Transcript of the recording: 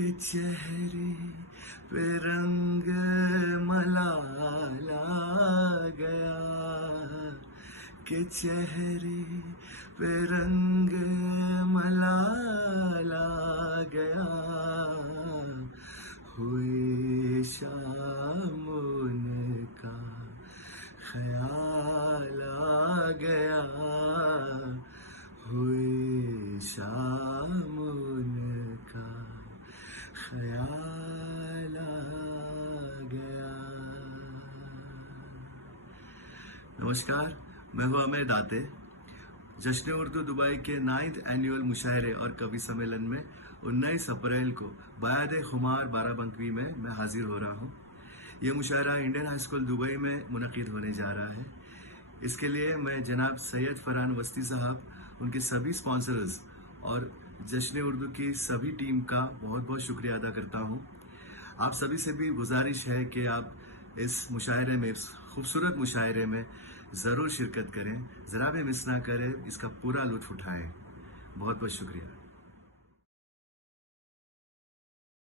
के चेहरे पे रंग मलाला गया, के चेहरे पे रंग मलाला गया, हुई शाम उनका ख्याल आ गया, हुई शाम उनका ख्याल आ गया। नमस्कार, मैं हूं अमेर दाते। जश्न उर्दू दुबई के 9th एनुअल मुशायरे और कवि सम्मेलन में 19 अप्रैल को बयाद खुमार बाराबंकी में मैं हाजिर हो रहा हूं। ये मुशायरा इंडियन हाई स्कूल दुबई में मुनक़िद होने जा रहा है। इसके लिए मैं जनाब सैयद फरहान वस्ती साहब, उनके सभी स्पॉन्सर्स और जश्न उर्दू की सभी टीम का बहुत बहुत शुक्रिया अदा करता हूं। आप सभी से भी गुजारिश है कि आप इस मुशायरे में, इस खूबसूरत मुशायरे में ज़रूर शिरकत करें, ज़रा भी मिस ना करें, इसका पूरा लुत्फ़ उठाएं। बहुत बहुत शुक्रिया।